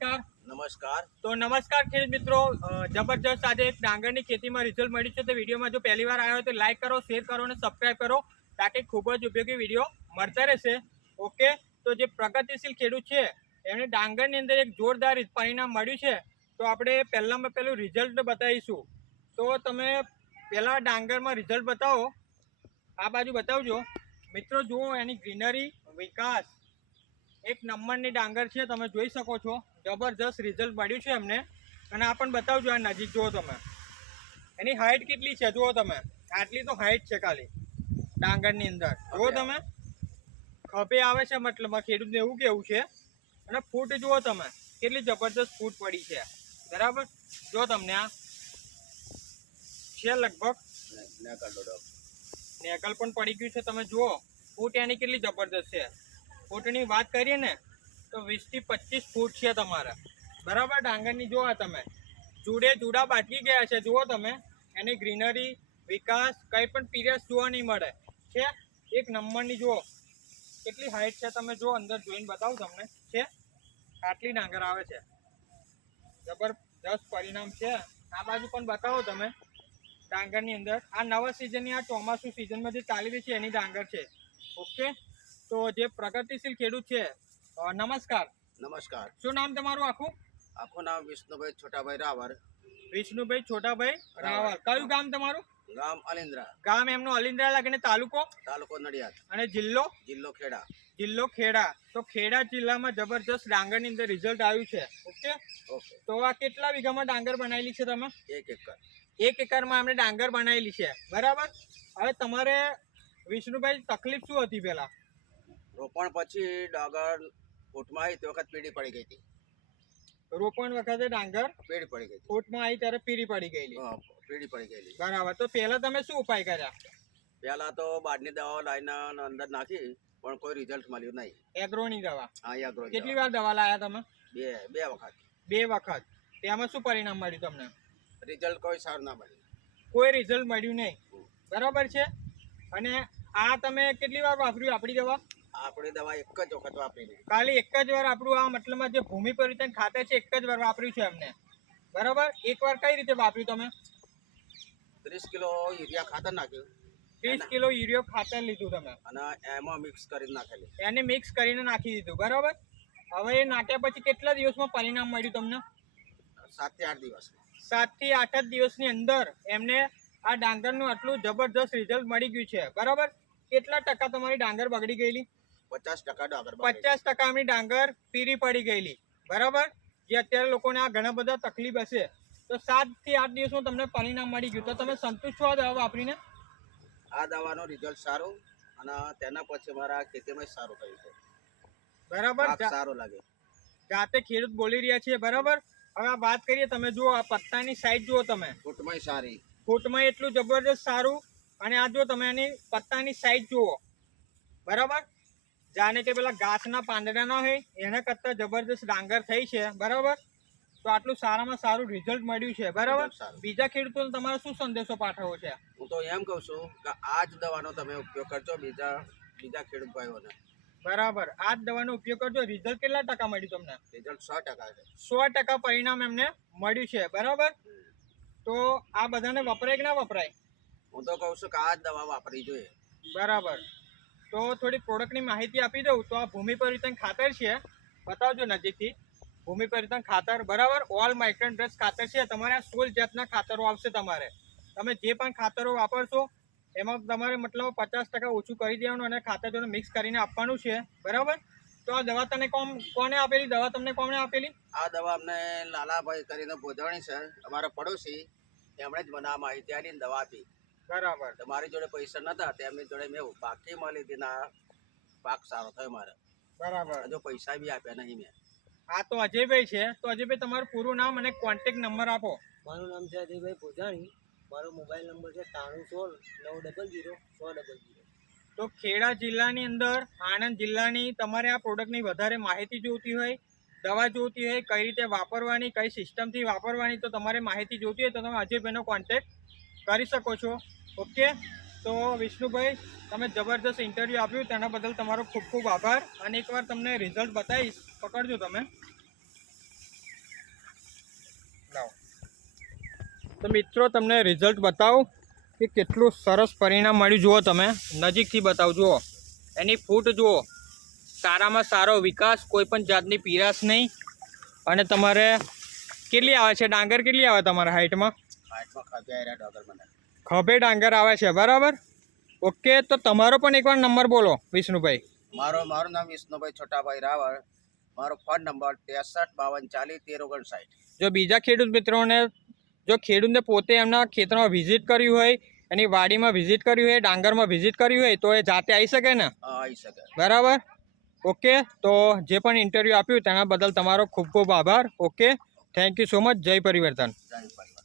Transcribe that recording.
નમસ્કાર નમસ્કાર તો નમસ્કાર ખેડૂત મિત્રો જબરજસ્ત આજે એક ડાંગરની ખેતીમાં રિઝલ્ટ મળ્યું છે તો વિડીયોમાં જો પહેલી વાર આવ્યો તો લાઈક કરો શેર કરો અને સબસ્ક્રાઈબ કરો તાકે ખૂબ જ ઉપયોગી વિડીયો મળતા રહેશે ઓકે તો જે પ્રગતિશીલ ખેડૂત છે એમને ડાંગરની અંદર એક જોરદાર પરિણામ મળ્યું છે તો આપણે પહેલામાં પહેલું રિઝલ્ટ બતાવીશું તો તમે પહેલાં ડાંગરમાં રિઝલ્ટ બતાવો આ બાજુ બતાવજો મિત્રો જુઓ એની ગ્રીનરી વિકાસ એક નંબરની ડાંગર છે તમે જોઈ શકો છો જબરજસ્ત રિઝલ્ટ મળ્યું છે એમને અને આ પણ બતાવજો આ નજીક જુઓ તમે એની હાઇટ કેટલી છે જુઓ તમે આટલી તો હાઇટ છે ખાલી ડાંગરની અંદર જુઓ તમે ખભે આવે છે મતલબ ખેડૂતને એવું કેવું છે અને ફૂટ જુઓ તમે કેટલી જબરજસ્ત ફૂટ પડી છે બરાબર જો તમને આ છે લગભગ નેકલ પણ પડી ગયું છે તમે જુઓ ફૂટ એની કેટલી જબરજસ્ત છે ફૂટની વાત કરીએ ને તો વીસથી પચીસ ફૂટ છે તમારા બરાબર ડાંગરની જોવા તમે જુડે જુડા બાટકી ગયા છે જુઓ તમે એની ગ્રીનરી વિકાસ કંઈ પણ પીરિયડ જોવા નહીં મળે છે એક નંબરની જુઓ કેટલી હાઈટ છે તમે જુઓ અંદર જોઈને બતાવું તમને છે આટલી ડાંગર આવે છે જબરજસ્ત પરિણામ છે આ બાજુ પણ બતાવો તમે ડાંગરની અંદર આ નવા સિઝનની આ ચોમાસું સિઝનમાં જે ચાલી રહી છે એની ડાંગર છે ઓકે તો જે પ્રગતિશીલ ખેડૂત છે નમસ્કાર નમસ્કાર શું નામ તમારું આખું આખું નામ વિષ્ણુભાઈ છોટાભાઈ રાવર વિષ્ણુભાઈ છોટાભાઈ રાવર કયું ગામ તમારું ગામ અલિન્દ્રા ગામ એમનો અલિન્દ્રા લાગે ને તાલુકો તાલુકો નડિયાદ અને જિલ્લો જિલ્લો ખેડા જિલ્લો ખેડા તો ખેડા જિલ્લામાં જબરજસ્ત ડાંગરની અંદર રિઝલ્ટ આવ્યું છે ઓકે ઓકે તો આ કેટલા વીઘામાં ડાંગર બનાવેલી છે તમે એક એકર એક એકરમાં એમણે ડાંગર બનાવેલી છે બરાબર હવે તમારે વિષ્ણુભાઈ તકલીફ શું હતી પહેલાં રોપણ પછી ડાંગર ફૂટમાં આવી તે વખત પીડી પડી ગઈ હતી રોપણ વખતે ડાંગર પીડી પડી ગઈ ફૂટમાં આવી ત્યારે પીડી પડી ગયેલી પીડી પડી ગયેલી બરાબર તો પહેલા તમે શું ઉપાય કર્યા પહેલા તો બહારની દવાઓ લાઈન અંદર નાખી પણ કોઈ રિઝલ્ટ મળ્યું નહીં એગ્રોની દવા હા એગ્રો કેટલી વાર દવા લાયા તમે બે બે વખત બે વખત તેમાં શું પરિણામ મળ્યું તમને રિઝલ્ટ કોઈ સારું ના મળ્યું કોઈ રિઝલ્ટ મળ્યું નહીં બરાબર છે અને આ તમે કેટલી વાર વાપર્યું આપણી દવા આપણે દવા એક જ વખત વાપરી ખાલી એક જ વાર આપણું આ મતલબમાં જે ભૂમિ પરિવર્તન ખાતર છે એક જ વાર વાપર્યું છે એમને બરાબર એક વાર કઈ રીતે વાપર્યું તમે ત્રીસ કિલો યુરિયા ખાતર નાખ્યું ત્રીસ કિલો યુરિયો ખાતર લીધું તમે અને એમાં મિક્સ કરીને નાખેલું એને મિક્સ કરીને નાખી દીધું બરાબર હવે એ નાખ્યા પછી કેટલા દિવસમાં પરિણામ મળ્યું તમને સાત થી આઠ દિવસ સાત થી આઠ જ દિવસની અંદર એમને આ ડાંગરનું આટલું જબરજસ્ત રિઝલ્ટ મળી ગયું છે બરાબર કેટલા ટકા તમારી ડાંગર બગડી ગયેલી પચાસ ટકા ડાંગર ડાંગર પીરી પડી ગયેલી બરાબર જે અત્યારે લોકોને આ ઘણા બધા તકલીફ હશે તો સાત થી આઠ દિવસમાં તમને પરિણામ મળી ગયું તો તમે સંતુષ્ટ આ દવા વાપરીને આ દવાનો રિઝલ્ટ સારું અને તેના પછી મારા ખેતીમાં સારું થયું છે બરાબર સારું લાગે જાતે ખેડૂત બોલી રહ્યા છીએ બરાબર હવે આ વાત કરીએ તમે જુઓ આ પત્તાની સાઈઝ જુઓ તમે ફૂટમાં સારી ફૂટમાં એટલું જબરદસ્ત સારું અને આ જો તમે એની પત્તાની સાઈઝ જુઓ બરાબર જાણે કે પેલા ઘાસના પાંદડા ના હોય એના કરતાં જબરદસ્ત ડાંગર થઈ છે બરાબર તો આટલું સારામાં સારું રિઝલ્ટ મળ્યું છે બરાબર બીજા ખેડૂતોને તમારો શું સંદેશો પાઠવવો છે હું તો એમ કહું છું કે આ જ દવાનો તમે ઉપયોગ કરજો બીજા બીજા ખેડૂત ભાઈઓને બરાબર આ જ દવાનો ઉપયોગ કરજો રિઝલ્ટ કેટલા ટકા મળ્યું તમને રિઝલ્ટ સો ટકા છે સો ટકા પરિણામ એમને મળ્યું છે બરાબર તો આ બધાને વપરાય કે ના વપરાય હું તો કહું છું કે આ જ દવા વાપરી જોઈએ બરાબર તો થોડી પ્રોડક્ટની માહિતી આપી દઉં તો આ ભૂમિ પરિવર્તન ખાતર છે બતાવજો નજીકથી ભૂમિ પરિવર્તન ખાતર બરાબર ઓલ માઇક્રન ડ્રેસ ખાતર છે તમારે આ સોળ જાતના ખાતરો આવશે તમારે તમે જે પણ ખાતરો વાપરશો એમાં તમારે મતલબ પચાસ ટકા ઓછું કરી દેવાનું અને ખાતર તમને મિક્સ કરીને આપવાનું છે બરાબર તો આ દવા તને કોમ કોને આપેલી દવા તમને કોને આપેલી આ દવા અમને લાલાભાઈ કરીને ભોજવણી સર અમારા પડોશી એમણે જ મને આ માહિતી આપીને દવા આપી બરાબર મારી જોડે પૈસા નતા તેમની જોડે મેં બાકીમાં લીધી ના પાક સારો થયો મારે બરાબર હજુ પૈસા બી આપ્યા નહીં મેં હા તો અજયભાઈ છે તો અજયભાઈ તમારું પૂરું નામ અને કોન્ટેક નંબર આપો મારું નામ છે અજયભાઈ પૂજાણી મારો મોબાઈલ નંબર છે તાણું સોળ નવ ડબલ જીરો સો ડબલ જીરો તો ખેડા જિલ્લાની અંદર આણંદ જિલ્લાની તમારે આ પ્રોડક્ટની વધારે માહિતી જોઈતી હોય દવા જોઈતી હોય કઈ રીતે વાપરવાની કઈ સિસ્ટમથી વાપરવાની તો તમારે માહિતી જોઈતી હોય તો તમે અજયભાઈનો કોન્ટેક કરી શકો છો ઓકે તો વિષ્ણુભાઈ તમે જબરદસ્ત ઇન્ટરવ્યૂ આપ્યું તેના બદલ તમારો ખૂબ ખૂબ આભાર અને એકવાર તમને રિઝલ્ટ બતાવીશ પકડજો તમે તો મિત્રો તમને રિઝલ્ટ બતાવો કે કેટલું સરસ પરિણામ મળ્યું જુઓ તમે નજીકથી બતાવો જુઓ એની ફૂટ જુઓ સારામાં સારો વિકાસ કોઈપણ જાતની પીરાશ નહીં અને તમારે કેટલી આવે છે ડાંગર કેટલી આવે તમારા હાઇટમાં હાઇટમાં ખભે ડોગર મને ખભે ડાંગર આવે છે બરાબર ઓકે તો તમારો પણ એકવાર નંબર બોલો વિષ્ણુભાઈ મારો મારું નામ વિષ્ણુભાઈ છોટાભાઈ રાવળ મારો ફોન નંબર ત્રેસઠ બાવન ચાલીસ તેર ઓગણસાઠ જો બીજા ખેડૂત મિત્રોને જો ખેડૂતને પોતે એમના ખેતરમાં વિઝિટ કર્યું હોય એની વાડીમાં વિઝિટ કર્યું હોય ડાંગરમાં વિઝિટ કર્યું હોય તો એ જાતે આવી શકે ને આવી શકે બરાબર ઓકે તો જે પણ ઇન્ટરવ્યૂ આપ્યું તેના બદલ તમારો ખૂબ ખૂબ આભાર okay thank you so much જય પરિવર્તન જય પરિવર્તન